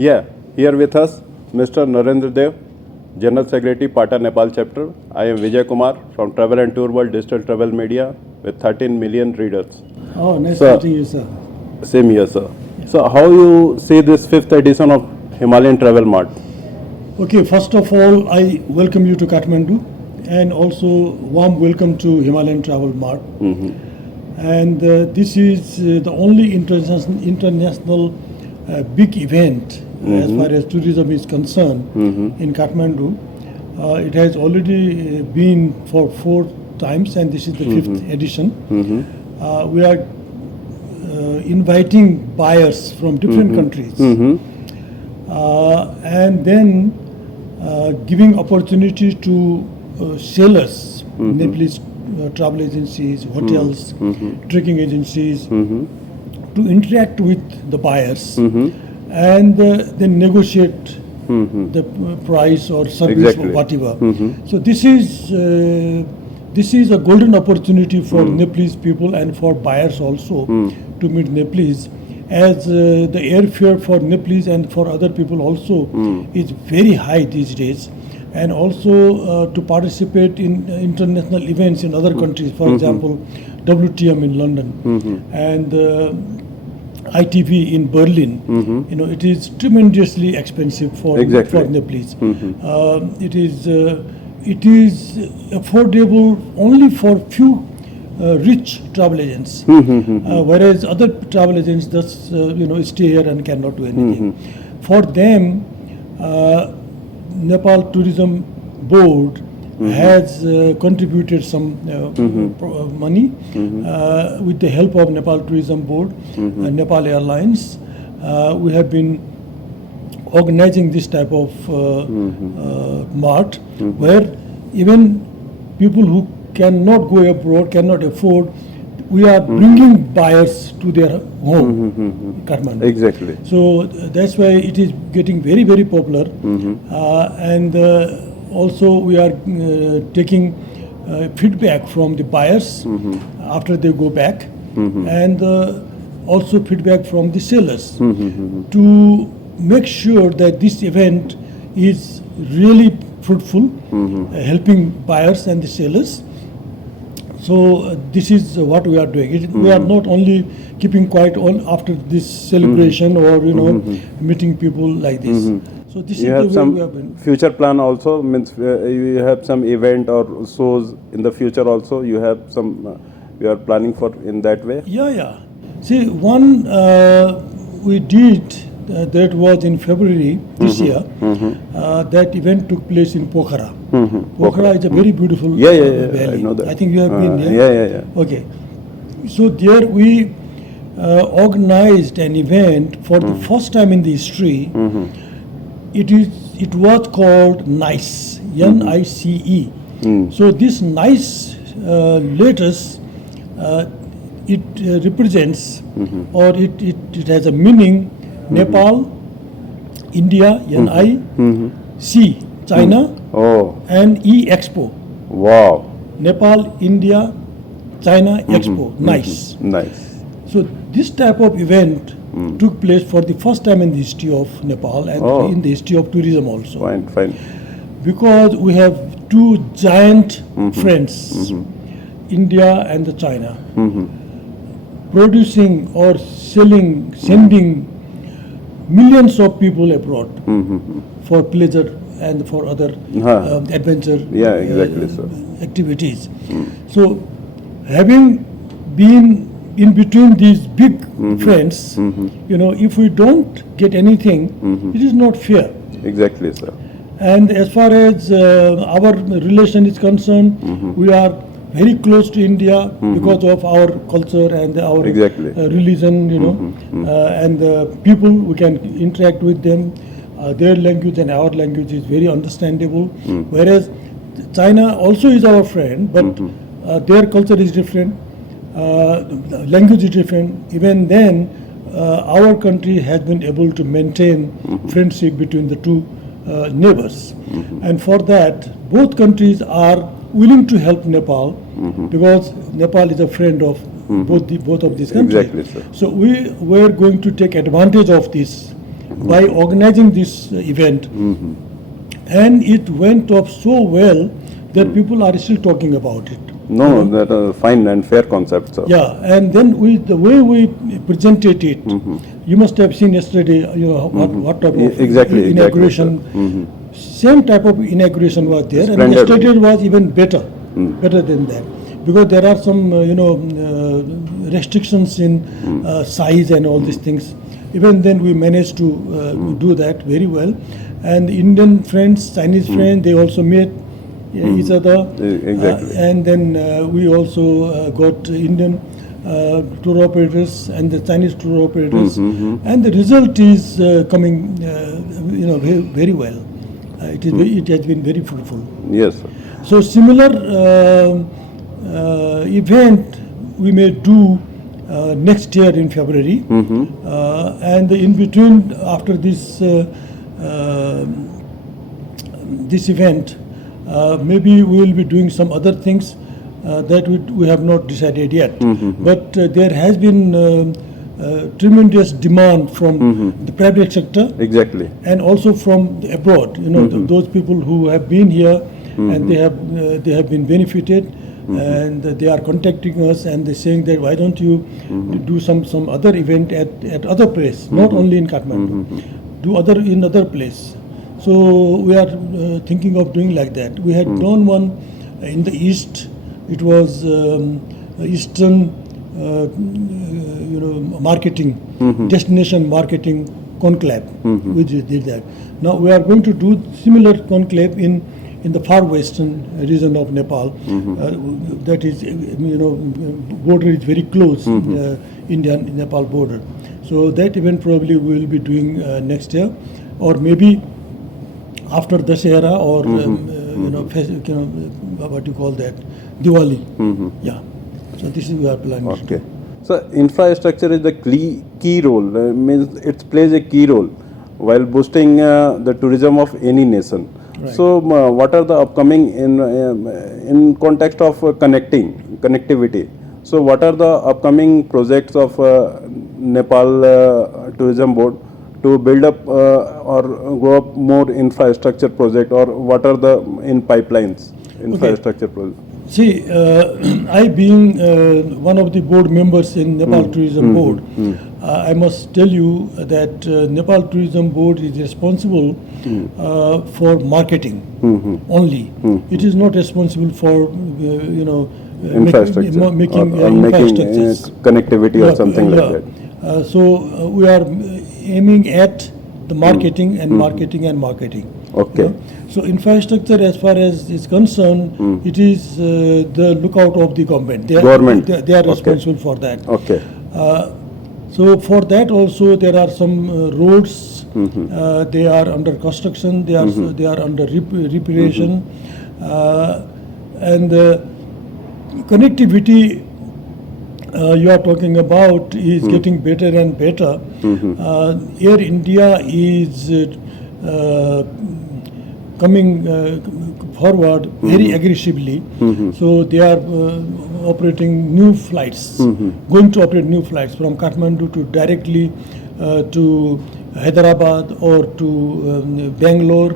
Yeah, here with us, Mr. Narendra Dev, General Secretary, Pata Nepal Chapter. I am Vijay Kumar from Travel and Tour World Digital Travel Media with 13 million readers. Oh, nice Sir. meeting you, sir. Same here, sir. So, how you see this 5th edition of Himalayan Travel Mart? Okay, first of all, I welcome you to Kathmandu and also warm welcome to Himalayan Travel Mart. And this is the only international big event as far as tourism is concerned in Kathmandu. It has already been for 4 times and this is the 5th edition. We are inviting buyers from different countries and then giving opportunity to sellers, Nepalese travel agencies, hotels, trekking agencies to interact with the buyers and then negotiate the price or service or whatever. So this is a golden opportunity for Nepalese people and for buyers also to meet Nepalese, as the airfare for Nepalese and for other people also is very high these days, and also to participate in international events in other countries, for example WTM in London and ITB in Berlin. You know, it is tremendously expensive for Nepalese. It is affordable only for few rich travel agents, whereas other travel agents just stay here and cannot do anything. For them, Nepal Tourism Board has contributed some money with the help of Nepal Tourism Board and Nepal Airlines. We have been organizing this type of mart where even people who cannot go abroad, cannot afford, we are bringing buyers to their home, Kathmandu. Exactly. So that's why it is getting very, very popular. And also we are taking feedback from the buyers after they go back, and also feedback from the sellers to make sure that this event is really fruitful, helping buyers and the sellers. So this is what we are doing. We are not only keeping quiet on after this celebration or meeting people like this. So this You is have the way some we have been. future plan also, means you have some event or shows in the future also. You have some you are planning for in that way. Yeah. See, one we did that was in February this year. That event took place in Pokhara. Pokhara is a very beautiful valley. I know that. I think you have been there. Yeah. Okay. So there we organized an event for the first time in the history. It was called NICE, N-I-C-E. So this NICE letters, it represents or it has a meaning: Nepal, India, N-I-C, China, and E Expo. Wow. Nepal, India, China, Expo, NICE. Nice. So this type of event took place for the first time in the history of Nepal and in the history of tourism also. Fine. Because we have 2 giant friends, India and the China, producing or sending millions of people abroad for pleasure and for other adventure activities. So having been in between these big friends, if we don't get anything, it is not fair. Exactly, sir. And as far as our relation is concerned, we are very close to India because of our culture and our religion, and the people, we can interact with them. Their language and our language is very understandable. Whereas China also is our friend, but their culture is different. Language is different. Even then, our country has been able to maintain friendship between the 2 neighbors, and for that, both countries are willing to help Nepal because Nepal is a friend of both of these countries. Exactly, sir. So we were going to take advantage of this by organizing this event, and it went off so well that people are still talking about it. No, that is fine and fair concept, sir. Yeah, and then the way we presented it, you must have seen yesterday, what type of Exactly, inauguration. exactly, Same type of inauguration was there, and Splendid. yesterday was even better, better than that, because there are some restrictions in size and all these things. Even then, we managed to do that very well, and Indian friends, Chinese friends, they also met each other. Exactly. And then we also got Indian tour operators and the Chinese tour operators, and the result is coming, very, very well. It has been very fruitful. Yes, sir. So similar event we may do next year in February, and in between after this this event. Maybe we will be doing some other things that we have not decided yet. But there has been tremendous demand from the private sector, Exactly. and also from the abroad. Those people who have been here and they have been benefited, and they are contacting us and they're saying that why don't you do some other event at other place, not only in Kathmandu, do in other place. So we are thinking of doing like that. We had done one in the east. It was Eastern, marketing, destination marketing conclave. We did that. Now we are going to do similar conclave in the far western region of Nepal. That is, border is very close, Indian-Nepal border. So that event probably we will be doing next year, or maybe after Dussehra or what you call that, Diwali. Yeah. So this is we are planning. Okay. So infrastructure is the key role. Means it plays a key role while boosting the tourism of any nation. Right. So what are the upcoming in context of connectivity? So what are the upcoming projects of Nepal Tourism Board to build up or grow up more infrastructure project, or what are the in pipelines infrastructure project? See, I being one of the board members in Nepal Tourism Board, I must tell you that Nepal Tourism Board is responsible for marketing only. It is not responsible for Infrastructure making or making infrastructures. connectivity or something like that. So we are aiming at the marketing and marketing and marketing. Okay. So infrastructure, as far as is concerned, it is the lookout of the government. They are responsible for that. Okay. So for that also there are some roads. They are under construction. They are under reparation, and connectivity you are talking about is getting better and better. Air India is coming forward very aggressively. So they are operating new flights, going to operate new flights from Kathmandu to directly to Hyderabad or to Bangalore,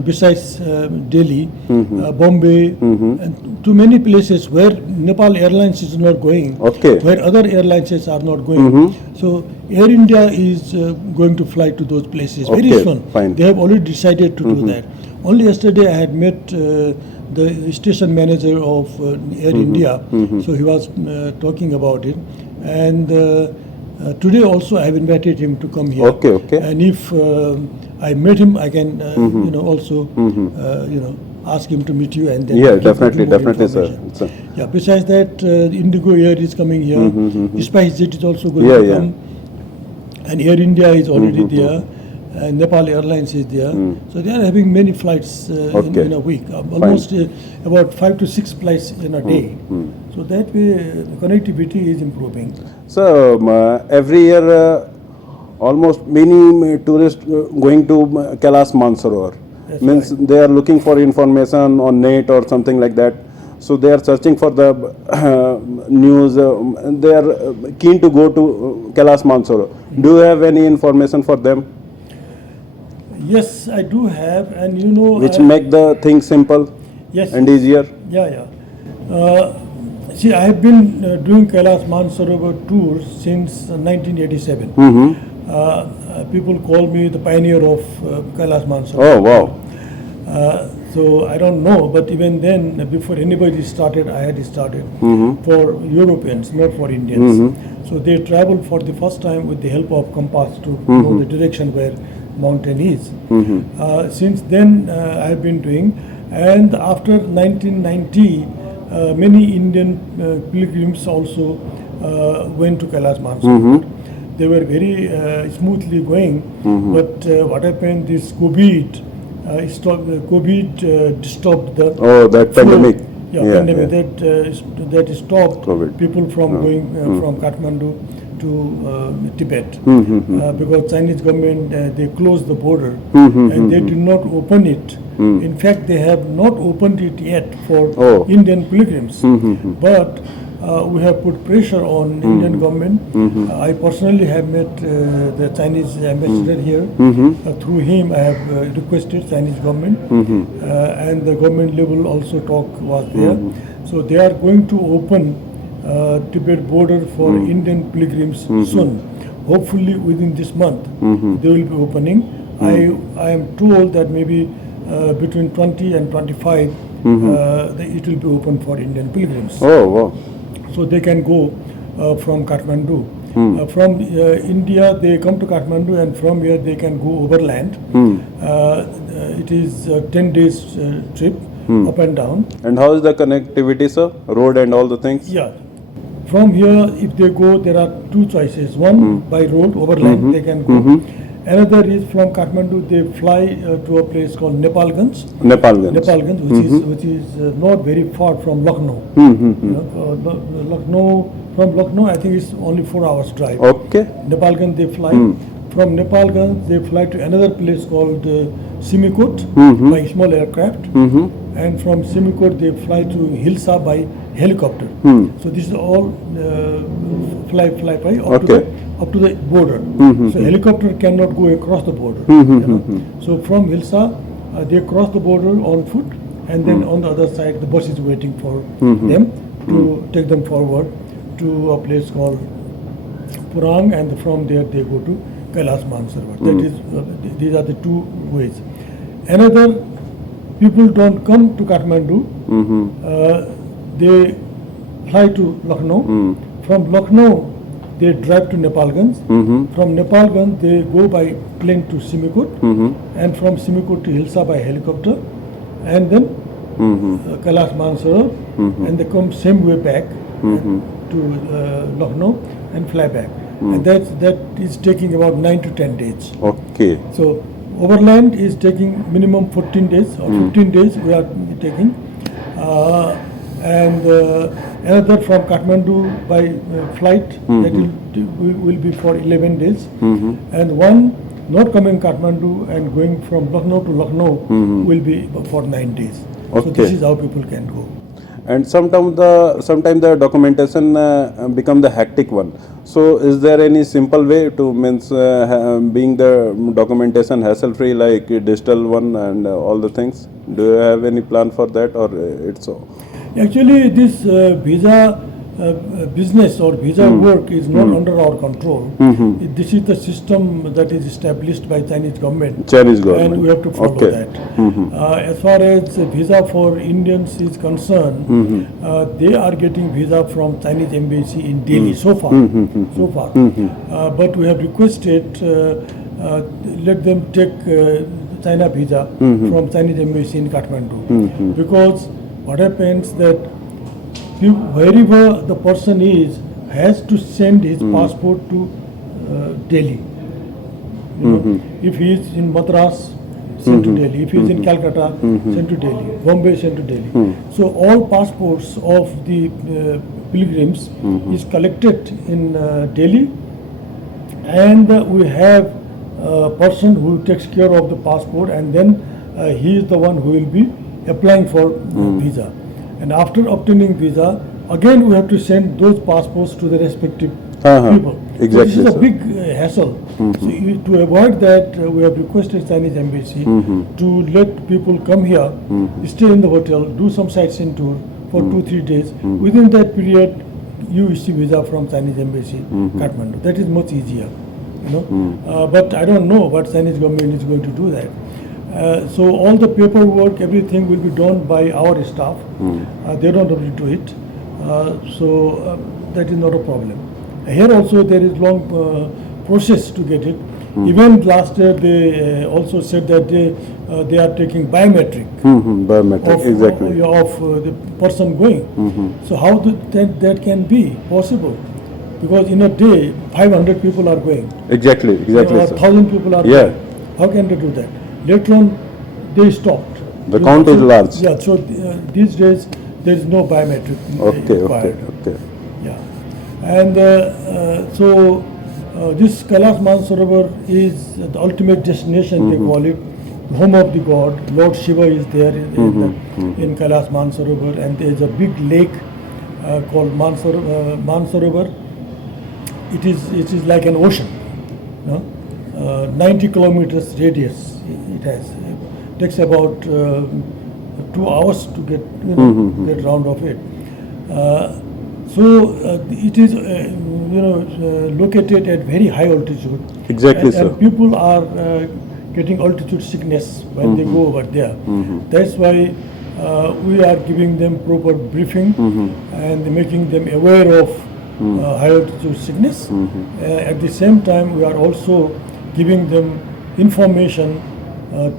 besides Delhi, Bombay, and to many places where Nepal Airlines is not going, where other airlines are not going. So Air India is going to fly to those places very soon. Fine. They have already decided to do that. Only yesterday I had met the station manager of Air India, so he was talking about it, and today also I have invited him to come here. Okay. And if I met him, I can also ask him to meet you, and then definitely, sir. Yeah. Besides that, Indigo Air is coming here. SpiceJet is also going to come, and Air India is already there. And Nepal Airlines is there. So they are having many flights in a week, almost about 5 to 6 flights in a day. So that way the connectivity is improving. So every year almost many tourists going to Kailash Mansarovar. Means they are looking for information on net or something like that. So they are searching for the news. They are keen to go to Kailash Mansarovar. Do you have any information for them? Yes, I do have, and you know, which make the thing simple yes, and easier? yeah. See, I have been doing Kailash Mansarovar tours since 1987. People call me the pioneer of Kailash Mansarovar. Oh, wow. So I don't know, but even then, before anybody started, I had started for Europeans, not for Indians. So they traveled for the first time with the help of compass to know the direction where mountain is. Since then, I have been doing, and after 1990, many Indian pilgrims also went to Kailash Mansarovar. They were very smoothly going, but what happened? This COVID disturbed the That flow. pandemic. Pandemic that stopped COVID. people from going from Kathmandu to Tibet because Chinese government they closed the border and they did not open it. In fact, they have not opened it yet for Indian pilgrims. But we have put pressure on Indian government. I personally have met the Chinese ambassador here. Through him, I have requested Chinese government, and the government level also talk was there. So they are going to open Tibet border for Indian pilgrims soon. Hopefully within this month they will be opening. I am told that maybe between 20 and 25 it will be open for Indian pilgrims. Oh, wow. So they can go from Kathmandu. From India, they come to Kathmandu, and from here they can go overland. It is a 10 days trip, up and down. And how is the connectivity, sir? Road and all the things? Yeah. From here, if they go, there are two choices. One, by road, overland, they can go. Another is from Kathmandu, they fly to a place called Nepalganj. Nepalganj, which is not very far from Lucknow. From Lucknow, I think it's only 4 hours drive. Okay. Nepalganj they fly. From Nepalganj they fly to another place called Simikot by small aircraft. And from Simikot they fly to Hilsa by helicopter. So this is all fly by up to the border. So helicopter cannot go across the border. So from Hilsa they cross the border on foot, and then on the other side the bus is waiting for them to take them forward to a place called Purang, and from there they go to Kailash Mansarovar. That is, these are the two ways. Another, people don't come to Kathmandu. They fly to Lucknow. From Lucknow, they drive to Nepalganj. From Nepalganj, they go by plane to Simikot, and from Simikot to Hilsa by helicopter, and then Kailash Mansarovar, and they come same way back to Lucknow and fly back. And that is taking about 9 to 10 days. Okay. So overland is taking minimum 14 days or 15 days we are taking. And another from Kathmandu by flight that will be for 11 days. And one not coming Kathmandu and going from Lucknow to Lucknow will be for 9 days. So this is how people can go. And sometimes the documentation become the hectic one. So is there any simple way to being the documentation hassle free, like digital one and all the things? Do you have any plan for that, or it's so? Actually, this visa business or visa work is not under our control. This is the system that is established by Chinese government. And we have to follow that. As far as visa for Indians is concerned, they are getting visa from Chinese embassy in Delhi so far. But we have requested let them take China visa from Chinese embassy in Kathmandu, because what happens that wherever the person is has to send his passport to Delhi. If he is in Madras, sent to Delhi. If he is in Calcutta, sent to Delhi. Bombay, sent to Delhi. So all passports of the pilgrims is collected in Delhi, and we have a person who takes care of the passport, and then he is the one who will be applying for visa. And after obtaining visa, again we have to send those passports to the respective people. Exactly, So this is a sir. big hassle. So to avoid that, we have requested Chinese embassy to let people come here, stay in the hotel, do some sightseeing tour for 2-3 days. Within that period, you issue visa from Chinese embassy, Kathmandu. That is much easier, you know. But I don't know what Chinese government is going to do that. So all the paperwork, everything will be done by our staff. They don't have to do it. So that is not a problem. Here also there is long process to get it. Even last year they also said that they are taking biometric Biometric, exactly. of the person going. So how that can be possible? Because in a day 500 people are going. Exactly, Or sir. 1,000 people are Yeah. going. How can they do that? Later on they stopped. The count is large. Yeah, so these days there is no biometric required. Okay. Yeah, and so this Kailash Mansarovar is the ultimate destination, they call it, home of the god. Lord Shiva is there in Kailash Mansarovar, and there is a big lake called Mansarovar. It is like an ocean, you know? 90 kilometers radius it has. It takes about 2 hours to get get round of it. So it is located at very high altitude. Exactly, sir. And people are getting altitude sickness when they go over there. That's why we are giving them proper briefing and making them aware of high altitude sickness. At the same time, we are also giving them information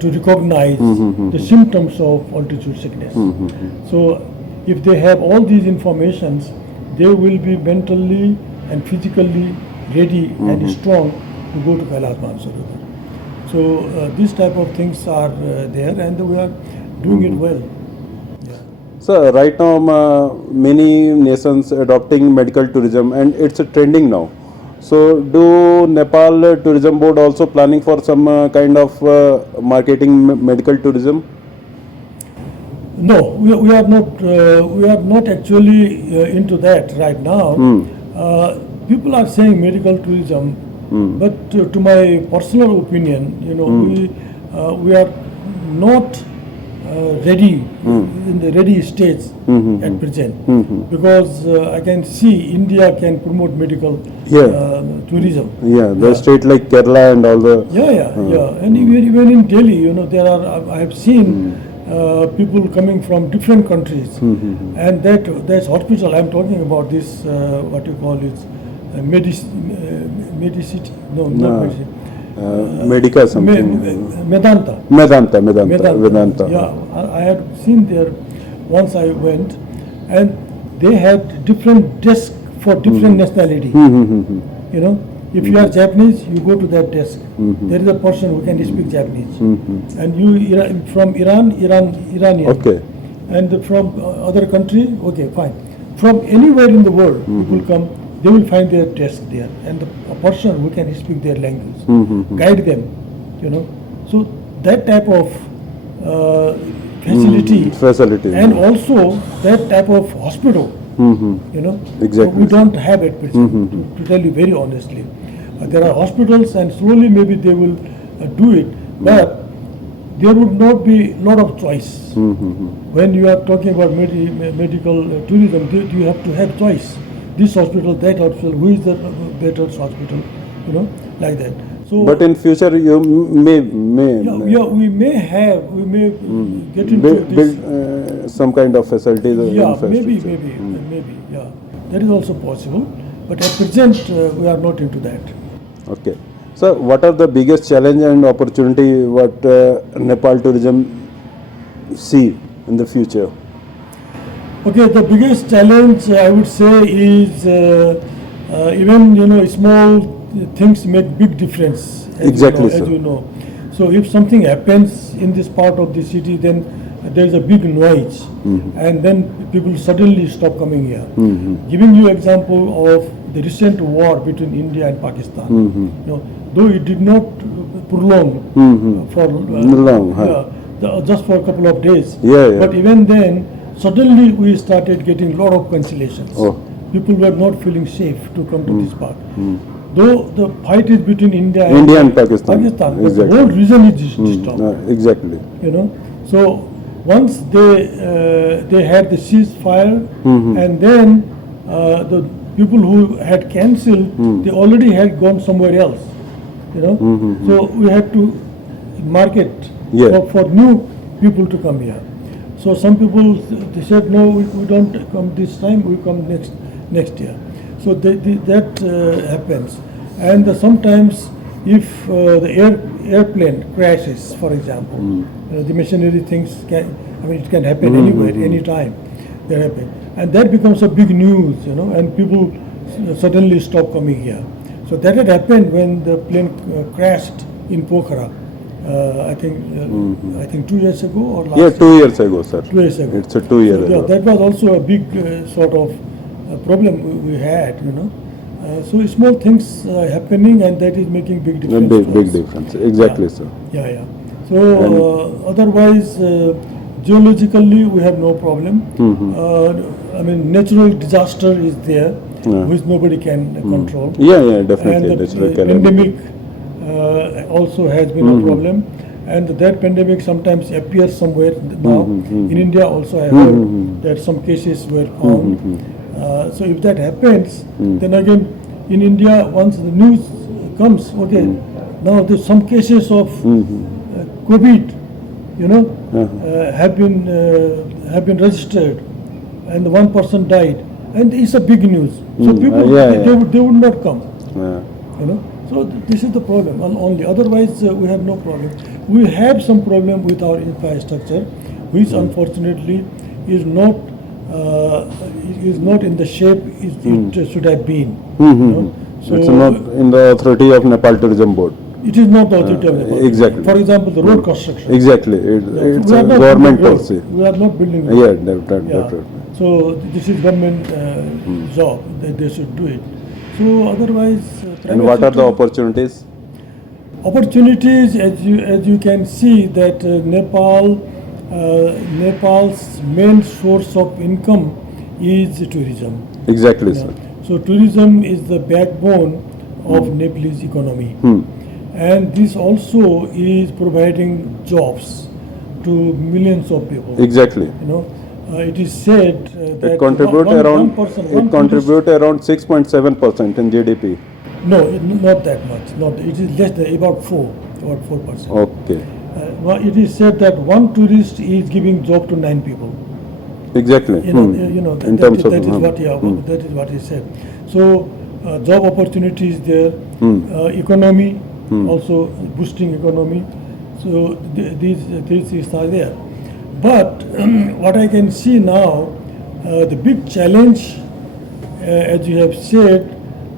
to recognize the symptoms of altitude sickness. So if they have all these informations, they will be mentally and physically ready and strong to go to Kailash Mansarovar. So these type of things are there, and we are doing it well. So right now many nations adopting medical tourism and it's trending now. So do Nepal Tourism Board also planning for some kind of marketing medical tourism? No, we are not. We are not actually into that right now. People are saying medical tourism, but to my personal opinion, we are not ready in the ready stage at present, because I can see India can promote medical tourism. Yeah, the state like Kerala and all the. Yeah, and even in Delhi, there are. I have seen. People coming from different countries, and that's hospital. I'm talking about this what you call it, Medicity. No, not Medicity. Medica something. Medanta. Yeah, I had seen there once I went, and they had different desks for different nationality. If you are Japanese, you go to that desk. There is a person who can speak Japanese. And you from Iranian. Okay. And from other country, okay, fine. From anywhere in the world, people come, they will find their desk there. And a person who can speak their language, guide them, So that type of facility. And also that type of hospital. Exactly. So we don't have it, to tell you very honestly. There are hospitals, and slowly maybe they will do it, but there would not be a lot of choice. When you are talking about medical tourism, you have to have choice. This hospital, that hospital, who is the better hospital, like that. So, but in future you may we may get into this. build some kind of facilities. Maybe, yeah, that is also possible. But at present, we are not into that. Okay. So, what are the biggest challenge and opportunity what Nepal tourism see in the future? Okay, the biggest challenge I would say is even small things make big difference. As you know. So if something happens in this part of the city, then there is a big noise, and then people suddenly stop coming here. Giving you example of the recent war between India and Pakistan. Though it did not prolong for long, just for a couple of days. But even then, suddenly we started getting a lot of cancellations. people were not feeling safe to come to this park. Though the fight is between India India and Pakistan. but the Exactly. whole region is disturbed. Exactly. You know, so once they had the ceasefire, and then the people who had cancelled, they already had gone somewhere else. You know, so we had to market Yeah. for new people to come here. So some people they said no, we don't come this time. We come next year. So that happens, and sometimes if the airplane crashes, for example, the machinery things can, I mean, it can happen anywhere, anytime. That happen, and that becomes a big news, you know, and people suddenly stop coming here. So that had happened when the plane crashed in Pokhara. I think 2 years ago or last Yeah, year. 2 years ago, sir. 2 years ago. It's a 2 year So, ago. that was also a big sort of problem we had, you know. So small things happening, and that is making big A difference. big, to big us. difference. Exactly, sir. Yeah. So otherwise, geologically we have no problem. I mean, natural disaster is there, which nobody can control. Yeah, definitely. And the Natural calamity. pandemic also has been a problem, and that pandemic sometimes appears somewhere now. In India also I heard that some cases were found. So if that happens, then again in India, once the news comes, okay, now there's some cases of COVID, you know, have been registered, and one person died, and it's a big news. So people they would not come. Yeah. You know, so this is the problem only. Otherwise, we have no problem. We have some problem with our infrastructure, which unfortunately is not in the shape it should have been. You know? So It's not in the authority of Nepal Tourism Board. it is not the authority of Nepal. Exactly. For example, the road construction. Exactly. Yeah, It's we are a not government building roads. policy. We are not building roads. Yeah, that. Yeah. So this is government job that they should do it. So otherwise, And private what are the sector- opportunities? opportunities? As you can see that Nepal's main source of income is tourism. Exactly, sir. So tourism is the backbone of Nepalese economy, and this also is providing jobs to millions of people. Exactly. You know, it is said that It contribute one around. person, It one contribute around 6.7% in GDP. No, not that much. Not it is less than about 4%. Okay. Well, it is said that one tourist is giving job to 9 people. Exactly. You know, In terms of that is what is said. So job opportunities there, economy also boosting economy. So these things are there. But what I can see now, the big challenge, as you have said,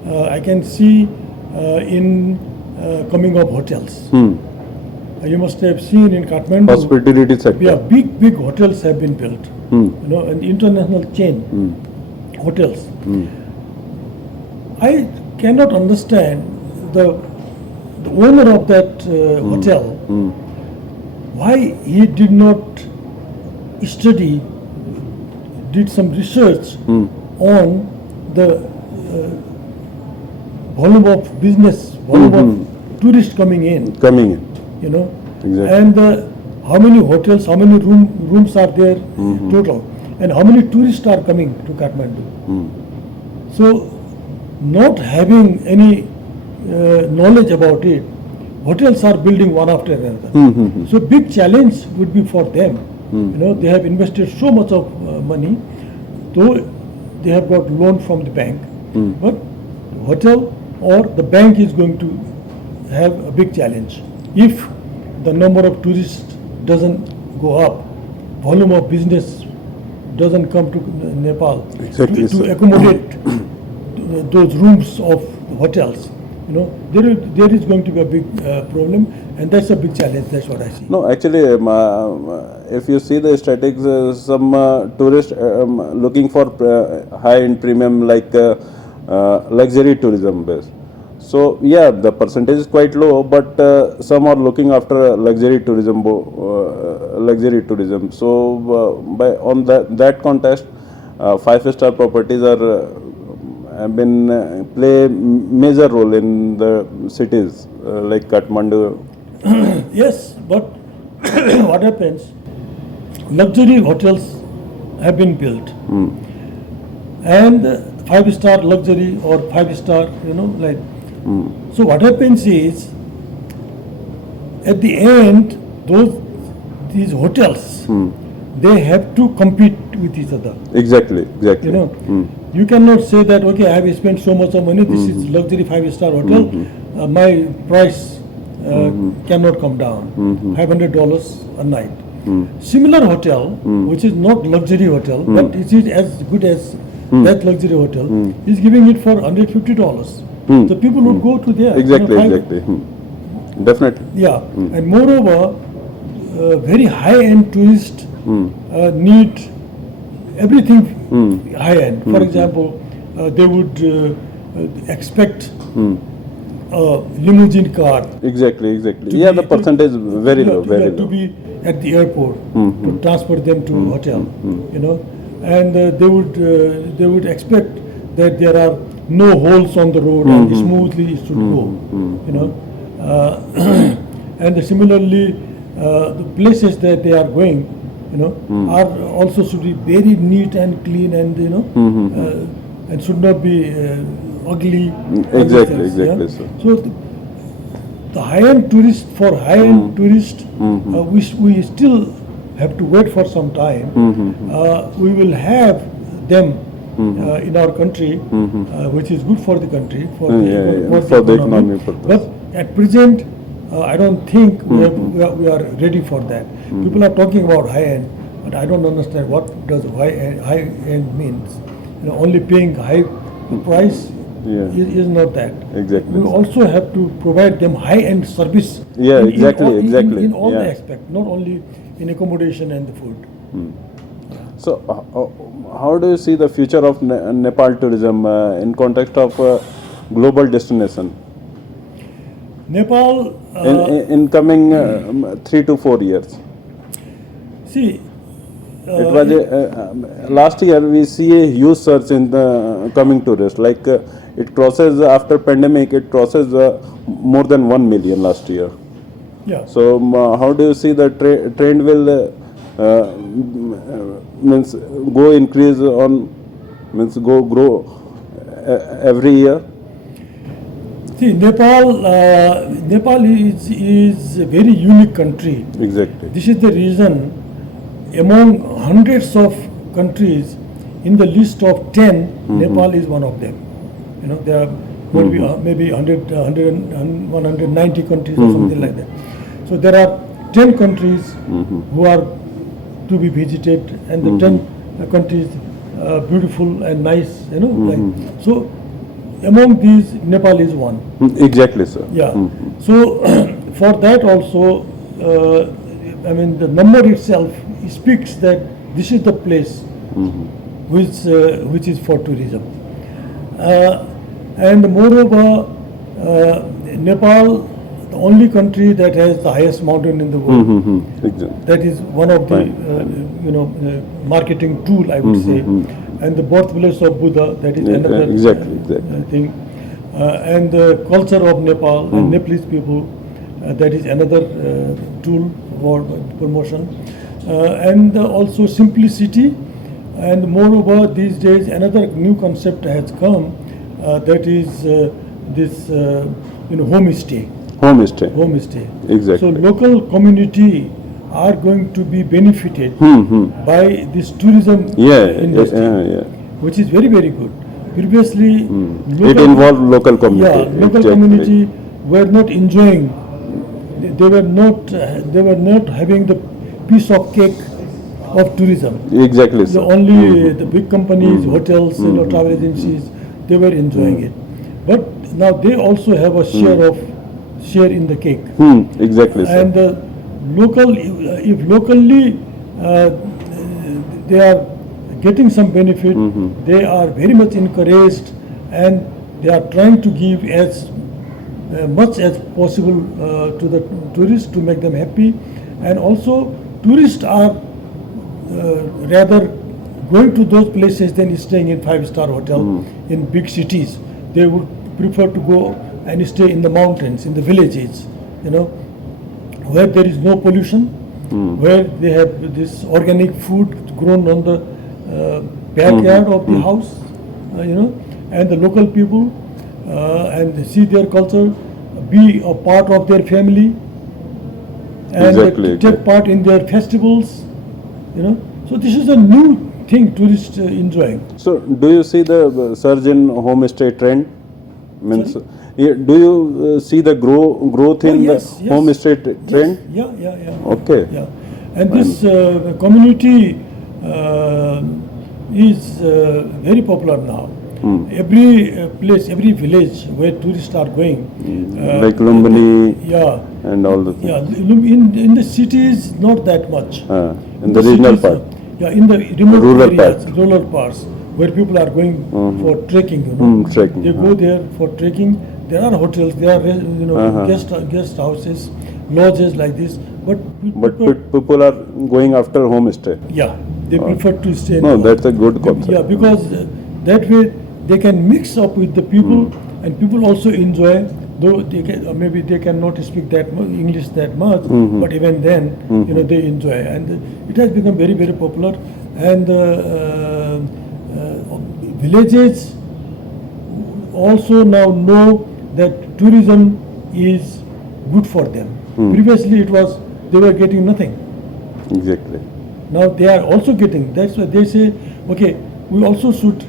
I can see in coming of hotels. You must have seen in Kathmandu. Hospitality sector. Yeah, big hotels have been built. You know, an international chain hotels. I cannot understand the owner of that hotel why he did not study, did some research on the volume of business, volume of tourists coming in. You know, Exactly. and how many hotels, how many rooms are there total, and how many tourists are coming to Kathmandu. So, not having any knowledge about it, hotels are building one after another. So, big challenge would be for them. You know, they have invested so much of money, though they have got loan from the bank, but hotel or the bank is going to have a big challenge if the number of tourists doesn't go up, volume of business doesn't come to Nepal Exactly, to sir. accommodate those rooms of hotels. You know, there is going to be a big problem, and that's a big challenge. That's what I see. No, actually, if you see the statistics, some tourists looking for high-end premium like luxury tourism base. So yeah, the percentage is quite low, but some are looking after luxury tourism. So by on that context, 5-star properties are have been play major role in the cities like Kathmandu. Yes, but what happens? Luxury hotels have been built, and five-star luxury or five-star, like. So what happens is, at the end, these hotels, they have to compete with each other. Exactly. You cannot say that, okay, I have spent so much of money, this is luxury five-star hotel, my price cannot come down, $500 a night. Similar hotel, which is not luxury hotel, but it is as good as that luxury hotel, is giving it for $150. So people would go to there. Exactly. Definitely. Yeah, and moreover, very high-end tourists need everything high-end. For example, they would expect a limousine car. Exactly. Yeah, the percentage is very low. To be at the airport to transport them to hotel, and they would expect that there are no holes on the road and smoothly it should go, and similarly the places that they are going, are also should be very neat and clean and and should not be ugly. Exactly, Yeah? sir. So the high-end tourist, for high-end tourist, we still have to wait for some time. We will have them in our country, which is good for the country, for the economy. purpose. But at present, I don't think we are ready for that. People are talking about high-end, but I don't understand what does high-end means. Only paying high price is not that. Exactly. We also have to provide them high-end service. Yeah, in exactly. In all the Yeah. aspects, not only in accommodation and the food. So, how do you see the future of Nepal tourism in context of global destination Nepal, in coming 3 to 4 years? see, It was last year we see a huge surge in the coming tourists. Like it crosses after pandemic, it crosses more than 1 million last year. yeah. So how do you see the trend will means go increase on means go grow every year? See, Nepal is a very unique country. Exactly. This is the reason, among hundreds of countries, in the list of 10, Nepal is one of them. There are maybe 190 countries or something like that. So there are 10 countries who are to be visited, and the 10 countries beautiful and nice. So among these, Nepal is one. Exactly, sir. Yeah. So for that also, the number itself speaks that this is the place which is for tourism. And moreover, Nepal, the only country that has the highest mountain in the world. Exactly. That is one of the marketing tool, I would say. And the birthplace of Buddha, that is another exactly. thing. And the culture of Nepal and Nepalese people, that is another tool for promotion. And also simplicity, and moreover these days another new concept has come, that is this homestay. Homestay. Exactly. So local community are going to be benefited by this tourism industry, which is very, very good. Previously, it involved local community. Yeah, local community were not enjoying. They were not having the piece of cake of tourism. Exactly, sir. Only the big companies, hotels, travel agencies, they were enjoying it. But now they also have a share in the cake. Exactly, sir. And if locally they are getting some benefit, they are very much encouraged, and they are trying to give as much as possible to the tourists to make them happy. And also tourists are rather going to those places than staying in 5-star hotel in big cities. They would prefer to go and stay in the mountains, in the villages, where there is no pollution, where they have this organic food grown on the backyard of the house, and the local people, and see their culture, be a part of their family, and take part in their festivals, So this is a new thing tourists enjoying. So, do you see the surge in homestay trend? Means, do you see the growth in the homestay trend? Yes. Yeah. Okay. Yeah, and this community is very popular now. Every place, every village where tourists are going, like Lumbini, yeah, and all the things. Yeah, in the cities not that much. In the regional cities, part. Yeah, in the remote Rural areas, parts. rural parts, where people are going for trekking. Trekking. They go there for trekking. There are hotels, there are guest houses, lodges like this. But people are going after homestay. yeah, they prefer to stay. No, that's a good concept. Yeah, because that way they can mix up with the people, and people also enjoy. Though maybe they cannot speak that English that much, but even then, they enjoy, and it has become very, very popular. And villages also now know that tourism is good for them. Previously, they were getting nothing. Exactly. Now they are also getting. That's why they say, okay, we also should,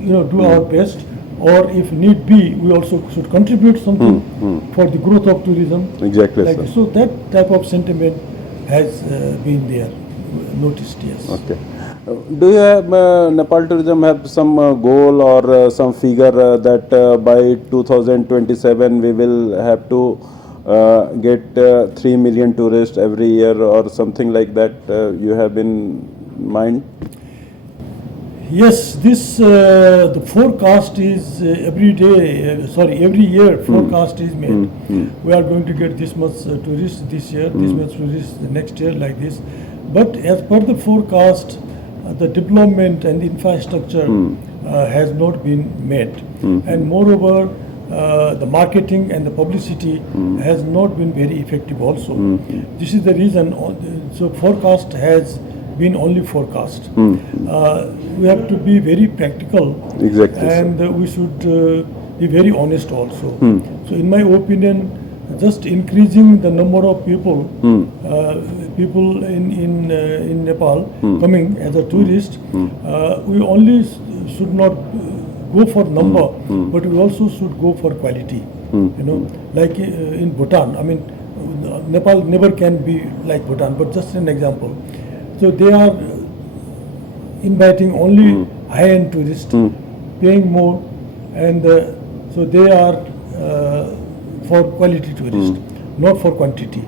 do our best, or if need be, we also should contribute something for the growth of tourism. Exactly. Like so, that type of sentiment has been there, noticed. Yes. Okay. Do you have Nepal tourism have some goal or some figure that by 2027 we will have to get 3 million tourists every year or something like that? You have in mind? Yes, this the forecast is every year forecast is made. We are going to get this much tourists this year, this much tourists the next year, like this. But as per the forecast, the development and the infrastructure has not been made, and moreover, the marketing and the publicity has not been very effective also. This is the reason. So forecast has been only forecast. We have to be very practical. Exactly. And we should be very honest also. So in my opinion, just increasing the number of people in Nepal coming as a tourist, we only should not go for number, but we also should go for quality. Like in Bhutan, I mean, Nepal never can be like Bhutan, but just an example. So they are inviting only high-end tourists, paying more, and so they are for quality tourists, not for quantity.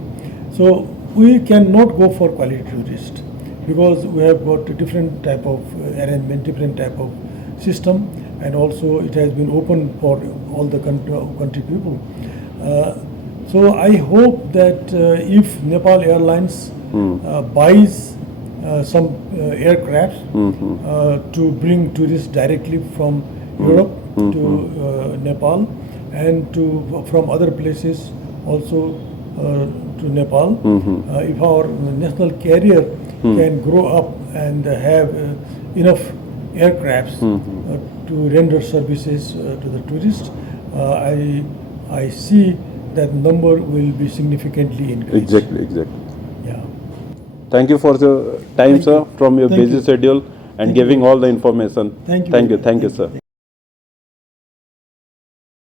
So we cannot go for quality tourists because we have got a different type of arrangement, different type of system, and also it has been open for all the country people. So I hope that if Nepal Airlines buys some aircraft to bring tourists directly from Europe to Nepal, and from other places also to Nepal. If our national carrier can grow up and have enough aircrafts to render services to the tourists, I see that number will be significantly increased. Exactly. Yeah. Thank you for the time, sir, from your busy schedule and Thank giving all the information. Thank you. Thank you, sir.